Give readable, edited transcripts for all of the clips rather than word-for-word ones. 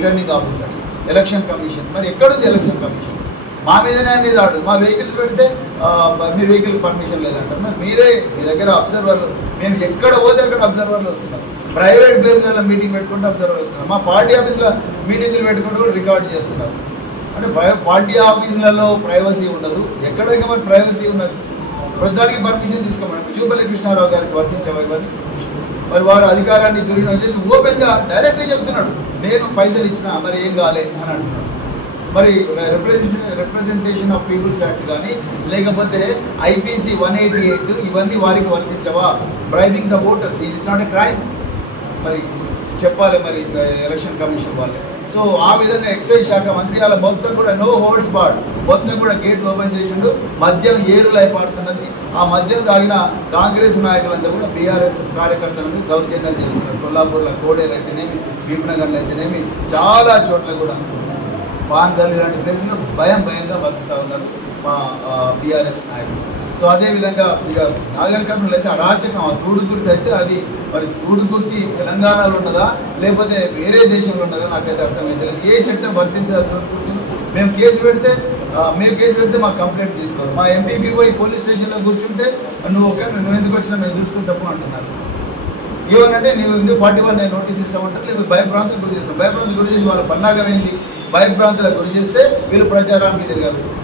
Returning officer, election commission. మరి ఎక్కడుంది election commission? మా మీదనే అన్ని దాడు. మా వెహికల్స్ పెడితే మీ వెహికల్ పర్మిషన్ లేదంటారు. మరి మీరే మీ దగ్గర అబ్జర్వర్లు, మేము ఎక్కడ పోతే అక్కడ అబ్జర్వర్లు వస్తున్నారు. ప్రైవేట్ ప్లేస్లలో మీటింగ్ పెట్టుకుంటే అబ్జర్వర్లు వస్తున్నారు. మా పార్టీ ఆఫీస్లో మీటింగ్లు పెట్టుకుంటూ కూడా రికార్డ్ చేస్తున్నారు. అంటే పార్టీ ఆఫీసులలో ప్రైవసీ ఉండదు, ఎక్కడ మరి ప్రైవసీ ఉన్నది? ప్రధానికి పర్మిషన్ తీసుకోమని జూపల్లి కృష్ణారావు గారికి వర్తించవా ఇవన్నీ? మరి వారు అధికారాన్ని దుర్వినియోగం చేసి ఓపెన్గా డైరెక్ట్గా చెప్తున్నాడు, నేను పైసలు ఇచ్చినా మరి ఏం కాలే అని అంటున్నాడు. మరి రిప్రజెంటేషన్ ఆఫ్ పీపుల్స్ యాక్ట్ కానీ లేకపోతే ఐపీసీ 188 ఇవన్నీ వారికి వర్తించవా? Bribing the voters is it not a crime? మరి చెప్పాలి మరి ఎలక్షన్ కమిషన్ వాళ్ళే. సో ఆ విధంగా ఎక్సైజ్ శాఖ మంత్రి అలా మొత్తం కూడా నో హోల్డ్స్ బార్డ్, మొత్తం కూడా గేట్లు ఓపెన్ చేసిండు. మద్యం ఏరులై పాడుతున్నది. ఆ మద్యం తాగిన కాంగ్రెస్ నాయకులంతా కూడా బీఆర్ఎస్ కార్యకర్తలను దౌర్జన్యాలు చేస్తున్నారు. కొల్లాపూర్లో కోడేరు అయితేనేమి, భీమనగర్లో అయితేనేమి, చాలా చోట్ల కూడా పాన్ గల్లీ లాంటి ప్లేస్లో భయంగా బతుకుతూ ఉన్నారు మా బీఆర్ఎస్ నాయకులు. సో అదేవిధంగా ఇక నాగర్ కర్నూలు అయితే అరాచకం. ఆ తూడుగుర్తి అయితే అది మరి తూడుగుర్తి తెలంగాణలో ఉన్నదా లేకపోతే వేరే దేశంలో ఉన్నదా నాకైతే అర్థమైంది లేదు. ఏ చట్టం వర్తించదా తూడుగుర్తిలో? మేము కేసు పెడితే మాకు కంప్లైంట్ తీసుకోరు. మా ఎంపీపీ పోయి పోలీస్ స్టేషన్లో కూర్చుంటే నువ్వు ఎందుకు వచ్చినా మేము చూసుకుంటాము అంటున్నారు. ఏమనంటే నీవు 41 నేను నోటీస్ ఇస్తామంటారు, లేకపోతే భయభ్రాంతులకు గురి చేస్తాం. భయభ్రాంతులకు గురి చేసి వాళ్ళ పన్నాగం ఏంది? భయభ్రాంతులకు గురి చేస్తే వీళ్ళు ప్రచారానికి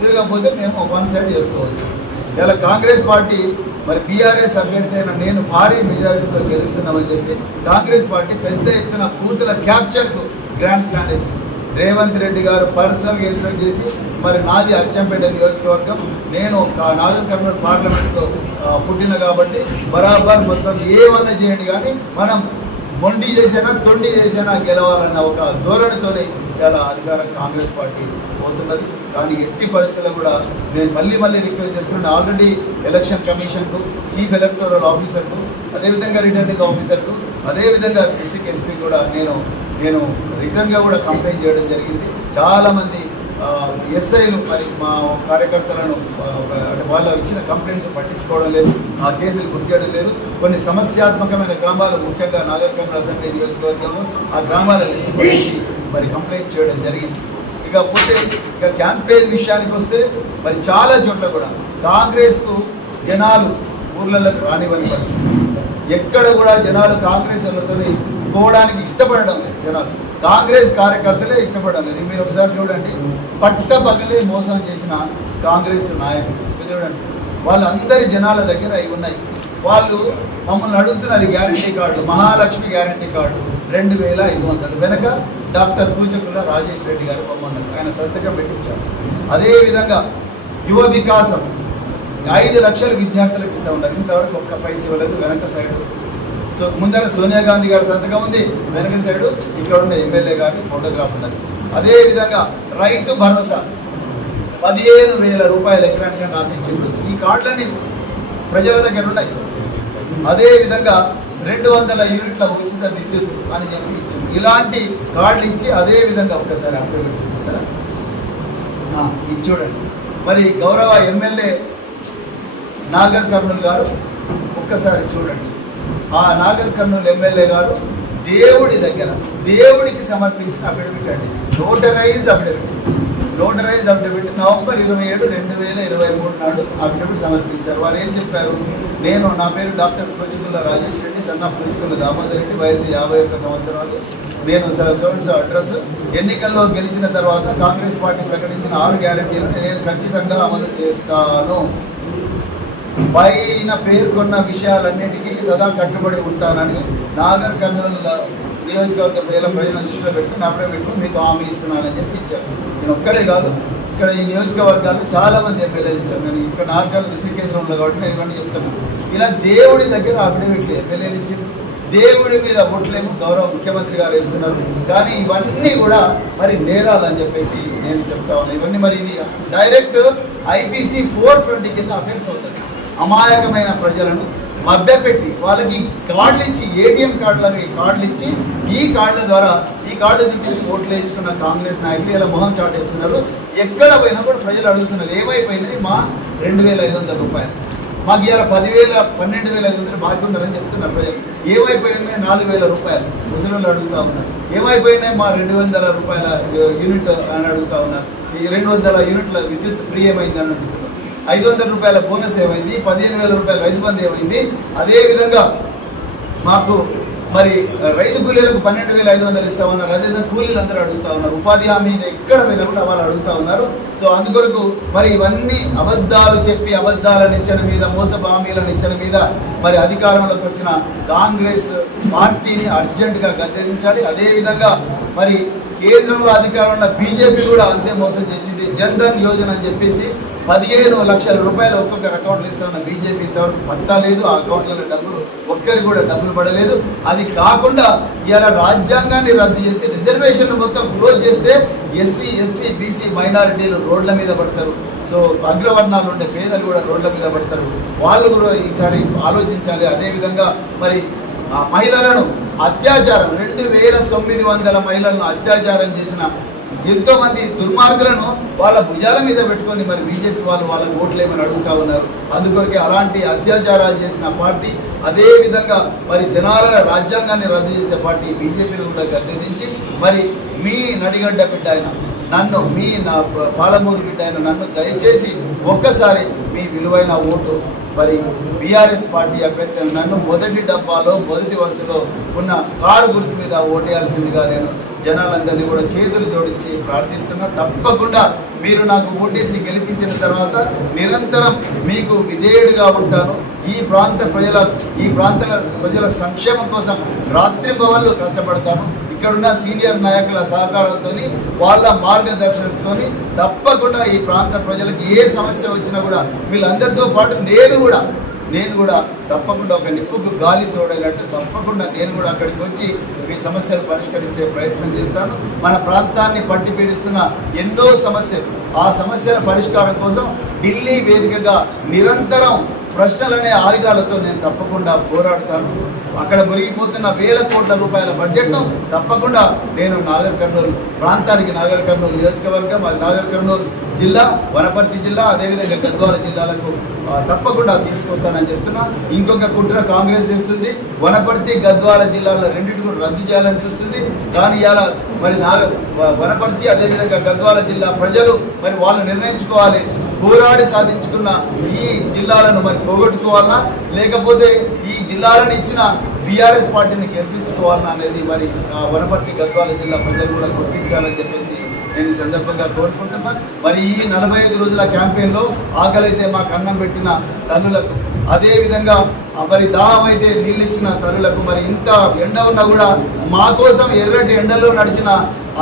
తిరగకపోతే మేము వన్ సైడ్ చేసుకోవచ్చు. ఇలా కాంగ్రెస్ పార్టీ మరి బీఆర్ఎస్ అభ్యర్థి అయిన నేను భారీ మెజారిటీతో గెలుస్తున్నామని చెప్పి కాంగ్రెస్ పార్టీ పెద్ద ఎత్తున బూతుల క్యాప్చర్కు గ్రాండ్ ప్లాన్ వేసింది. రేవంత్ రెడ్డి గారు పర్సనల్గా ఇన్స్ట్రక్ట్ చేసి మరి నాది అచ్చంపేట నియోజకవర్గం, నేను నాగర్ కర్నూలు పార్లమెంట్లో పుట్టిన కాబట్టి బరాబర్ మొత్తం ఏమన్నా చేయండి కానీ మనం మొండి చేసినా తొండి చేసినా గెలవాలన్న ఒక ధోరణితోనే చాలా అధికారం కాంగ్రెస్ పార్టీ పోతున్నది. కానీ ఎట్టి పరిస్థితుల్లో కూడా నేను మళ్ళీ రిక్వెస్ట్ చేస్తున్నాను. ఆల్రెడీ ఎలక్షన్ కమిషన్కు, చీఫ్ ఎలక్టోరల్ ఆఫీసర్కు, అదేవిధంగా రిటర్నింగ్ ఆఫీసర్కు, అదేవిధంగా డిస్ట్రిక్ట్ ఎస్పీ కూడా నేను రిటర్న్గా కూడా కంప్లైంట్ చేయడం జరిగింది. చాలామంది ఎస్ఐలు మరి మా కార్యకర్తలను అంటే వాళ్ళ ఇచ్చిన కంప్లైంట్స్ పట్టించుకోవడం లేదు, ఆ కేసులు గుర్తు చేయడం లేదు. కొన్ని సమస్యాత్మకమైన గ్రామాలు, ముఖ్యంగా నాగర్ కర్నూలు అసెంబ్లీ నియోజకవర్గంలో ఆ గ్రామాల లిస్టు గురించి మరి కంప్లైంట్ చేయడం జరిగింది. ఇక క్యాంపెయిన్ విషయానికి వస్తే మరి చాలా చోట్ల కూడా కాంగ్రెస్కు జనాలు ఊర్లలోకి రానివ్వని పరిస్థితి. ఎక్కడ కూడా జనాలు కాంగ్రెస్ వాళ్ళతో పోవడానికి ఇష్టపడడం లేదు. జనాలు కాంగ్రెస్ కార్యకర్తలే ఇష్టపడడం లేదు. మీరు ఒకసారి చూడండి, పట్టపగలే మోసం చేసిన కాంగ్రెస్ నాయకులు చూడండి, వాళ్ళందరి జనాల దగ్గర అవి ఉన్నాయి. వాళ్ళు మమ్మల్ని అడుగుతున్నారు guarantee card, Mahalakshmi guarantee card 2500 వెనక డాక్టర్ పూజకుల రాజేష్ రెడ్డి గారు బొమ్మన్నారు, ఆయన సంతకం పెట్టించారు. అదేవిధంగా యువ వికాసం 5 లక్షల విద్యార్థులకు ఇస్తూ ఉన్నారు, ఇంతవరకు ఒక్క పైస ఇవ్వలేదు. వెనక సైడు ముందర సోనియా గాంధీ గారి సంతకం ఉంది, వెనక సైడు ఇక్కడ ఉన్న ఎమ్మెల్యే గారి ఫోటోగ్రాఫ్ ఉన్నది. అదేవిధంగా రైతు భరోసా 15,000 రూపాయలు ఎకరానికి రాసిచ్చింది. ఈ కార్డులన్నీ ప్రజల దగ్గర ఉన్నాయి. అదేవిధంగా 200 యూనిట్ల ఉచిత విద్యుత్ అని చెప్పి ఇచ్చింది. ఇలాంటి కార్డులు ఇచ్చి అదేవిధంగా ఒక్కసారి అప్డేట్ చూపిస్తారా? ఇది చూడండి. మరి గౌరవ ఎమ్మెల్యే నాగర్ కర్నూలు గారు ఒక్కసారి చూడండి. ఆ నాగర్ కర్నూలు ఎమ్మెల్యే గారు దేవుడికి సమర్పించిన అఫిడవిట్ అండి, నోటరైజ్డ్ అఫిడవిట్. నవంబర్ 27, 2023 నాడు అఫిడవిట్ సమర్పించారు. వారు ఏం చెప్పారు? నా పేరు డాక్టర్ పూజకుల రాజేష్ రెడ్డి, సన్న పూజకుల దామోదర్ రెడ్డి, వయసు 51 సంవత్సరాలు. నేను సో అడ్రస్, ఎన్నికల్లో గెలిచిన తర్వాత కాంగ్రెస్ పార్టీ ప్రకటించిన 6 గ్యారెంటీలను నేను ఖచ్చితంగా అమలు చేస్తాను. పైన పేర్కొన్న విషయాలన్నిటికీ సదా కట్టుబడి ఉంటానని నాగర్ కర్నూలు నియోజకవర్గ ప్రజల దృష్టిలో పెట్టుకుని అఫిడవిట్లో మీకు హామీ ఇస్తున్నానని చెప్పి ఇచ్చారు. నేను ఒక్కడే కాదు, ఇక్కడ ఈ నియోజకవర్గాల్లో చాలా మంది ఎమ్మెల్యేలు ఇచ్చారు. నేను ఇక్కడ నాగర్ డిస్ట్రిక్ట్ కేంద్రంలో కాబట్టి నేను ఇవన్నీ చెప్తున్నాను. ఇలా దేవుడి దగ్గర అఫిడవిట్లు ఎమ్మెల్యేలు ఇచ్చింది, దేవుడి మీద ఓట్లేమో గౌరవ ముఖ్యమంత్రి గారు వేస్తున్నారు. కానీ ఇవన్నీ కూడా మరి నేరాలని చెప్పేసి నేను చెప్తా ఉన్నాను. ఇవన్నీ మరి ఇది డైరెక్ట్ ఐపీసీ 420 కింద అఫెన్స్ అవుతుంది. అమాయకమైన ప్రజలను మభ్యపెట్టి వాళ్ళకి కార్డులు ఇచ్చి, ఏటీఎం కార్డులాగా ఈ కార్డులు ఇచ్చి, ఈ కార్డుల ద్వారా ఈ కార్డు చూపించి ఓట్లు వేయించుకున్న కాంగ్రెస్ నాయకులు ఇలా మొహం చాటేస్తున్నారు. ఎక్కడ పోయినా కూడా ప్రజలు అడుగుతున్నారు, ఏమైపోయినాయి మా 2,500 రూపాయలు? మాకు ఇవాళ 10,000 12,500 బాకీ ఉన్నారని చెప్తున్నారు ప్రజలు. ఏమైపోయినాయి 4,000 రూపాయలు ముసలిళ్ళు అడుగుతూ ఉన్నారు. ఏమైపోయినాయి మా 200 రూపాయల యూనిట్ అని అడుగుతూ ఉన్నారు. ఈ 200 యూనిట్ల విద్యుత్ ఫ్రీ ఏమైందని అంటున్నారు. 500 రూపాయల బోనస్ ఏమైంది, 15,000 రూపాయల రైతు బంధు ఏమైంది. అదేవిధంగా మాకు మరి రైతు కూలీలకు 12,500 ఇస్తా ఉన్నారు. అదేవిధంగా కూలీలు అందరూ అడుగుతా ఉన్నారు. ఉపాధి హామీ ఎక్కడ పోయినా కూడా వాళ్ళు అడుగుతా ఉన్నారు. సో అందుకొరకు మరి ఇవన్నీ అబద్ధాలు చెప్పి అబద్ధాల నిచ్చెన మీద మోసపు హామీల నిచ్చెన మీద మరి అధికారంలోకి వచ్చిన కాంగ్రెస్ పార్టీని అర్జెంటుగా గద్దెదించాలి. అదేవిధంగా మరి కేంద్రంలో అధికారంలో బీజేపీ కూడా అంతే మోసం చేసింది. జన్ధన్ యోజన అని చెప్పేసి 15 లక్షల రూపాయలు ఒక్కొక్కరు అకౌంట్లు ఇస్తామన్న బీజేపీ ఇంతవరకు పట్టా లేదు. ఆ అకౌంట్లలో డబ్బులు ఒక్కరికి కూడా డబ్బులు పడలేదు. అది కాకుండా ఇలా రాజ్యాంగాన్ని రద్దు చేసి రిజర్వేషన్లు మొత్తం క్లోజ్ చేస్తే ఎస్సీ ఎస్టీ బీసీ మైనారిటీలు రోడ్ల మీద పడతారు. సో అగ్రవర్ణాలు ఉండే పేదలు కూడా రోడ్ల మీద పడతారు. వాళ్ళు కూడా ఈసారి ఆలోచించాలి. అదేవిధంగా మరి మహిళలను అత్యాచారం 2,900 మహిళలను అత్యాచారం చేసిన ఎంతో మంది దుర్మార్గులను వాళ్ళ భుజాల మీద పెట్టుకొని మరి బీజేపీ వాళ్ళ ఓట్లు ఏమని అడుగుతా ఉన్నారు. అందుకొరకే అలాంటి అత్యాచారాలు చేసిన పార్టీ, అదేవిధంగా మరి జనాల రాజ్యాంగాన్ని రద్దు చేసే పార్టీ బీజేపీని కూడా గద్దెదించి మరి మీ నడిగడ్డ బిడ్డ అయిన నన్ను, మీ నా పాలమూరు బిడ్డ అయిన నన్ను దయచేసి ఒక్కసారి మీ విలువైన ఓటు మరి బీఆర్ఎస్ పార్టీ అభ్యర్థి నన్ను మొదటి డబ్బాలో మొదటి వరుసలో ఉన్న కారు గుర్తు మీద ఓటేయాల్సిందిగా నేను జనాలందరినీ కూడా చేతులు జోడించి ప్రార్థిస్తున్నా. తప్పకుండా మీరు నాకు ఓటేసి గెలిపించిన తర్వాత నిరంతరం మీకు విధేయుడిగా ఉంటాను. ఈ ప్రాంత ప్రజల సంక్షేమం కోసం రాత్రింబవళ్ళు కష్టపడతాను. ఇక్కడున్న సీనియర్ నాయకుల సహకారంతో వాళ్ళ మార్గదర్శనంతో తప్పకుండా ఈ ప్రాంత ప్రజలకు ఏ సమస్య వచ్చినా కూడా వీళ్ళందరితో పాటు నేను కూడా తప్పకుండా ఒక నిప్పుకు గాలి తోడేటట్టు తప్పకుండా నేను కూడా అక్కడికి వచ్చి మీ సమస్యలు పరిష్కరించే ప్రయత్నం చేస్తాను. మన ప్రాంతాన్ని పట్టి పీడిస్తున్న ఎన్నో సమస్యలు, ఆ సమస్యల పరిష్కారం కోసం ఢిల్లీ వేదికగా నిరంతరం ప్రశ్నలనే ఆయుధాలతో నేను తప్పకుండా పోరాడతాను. అక్కడ మురిగిపోతున్న 1,000 కోట్ల రూపాయల బడ్జెట్ను తప్పకుండా నేను నాగర్ కర్నూలు ప్రాంతానికి, నాగర్ కర్నూలు నియోజకవర్గం, నాగర్ కర్నూలు జిల్లా, వనపర్తి జిల్లా, అదేవిధంగా గద్వాల జిల్లాలకు తప్పకుండా తీసుకొస్తానని చెప్తున్నా. ఇంకొక కుట్ర కాంగ్రెస్ చేస్తుంది. వనపర్తి గద్వాల జిల్లాలో రెండింటిని కూడా రద్దు చేయాలని చూస్తుంది. కానీ ఇలా మరి వనపర్తి అదేవిధంగా గద్వాల జిల్లా ప్రజలు మరి వాళ్ళు నిర్ణయించుకోవాలి. పోరాడి సాధించుకున్న ఈ జిల్లాలను మరి పోగొట్టుకోవాలన్నా, లేకపోతే ఈ జిల్లాలను ఇచ్చిన బీఆర్ఎస్ పార్టీని గెలిపించుకోవాలన్నా అనేది మరి వనపర్తి గద్వాల జిల్లా ప్రజలు కూడా గుర్తించాలని చెప్పేసి నేను ఈ సందర్భంగా కోరుకుంటున్నా. మరి ఈ 45 రోజుల క్యాంపెయిన్లో ఆకలైతే మాకు అన్నం పెట్టిన తల్లులకు, అదేవిధంగా మరి దాహం అయితే నీళ్ళిచ్చిన తల్లులకు, మరి ఇంత ఎండ ఉన్నా కూడా మా కోసం ఎర్రటి ఎండలో నడిచిన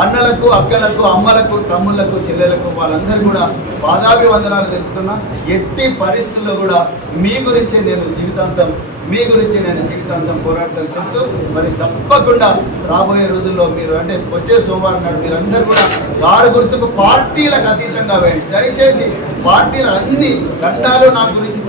అన్నలకు, అక్కలకు, అమ్మలకు, తమ్ముళ్లకు, చెల్లెలకు వాళ్ళందరూ కూడా పాదాభివందనాలు తెలుపుతున్నా. ఎట్టి పరిస్థితుల్లో కూడా మీ గురించి నేను జీవితాంతం పోరాడతాను చెప్తూ మరి తప్పకుండా రాబోయే రోజుల్లో మీరు అంటే వచ్చే సోమవారం నాడు మీరందరూ కూడా కారు గుర్తుకు పార్టీలకు అతీతంగా వేయండి. దయచేసి పార్టీలు అన్ని దండాలు నా గురించి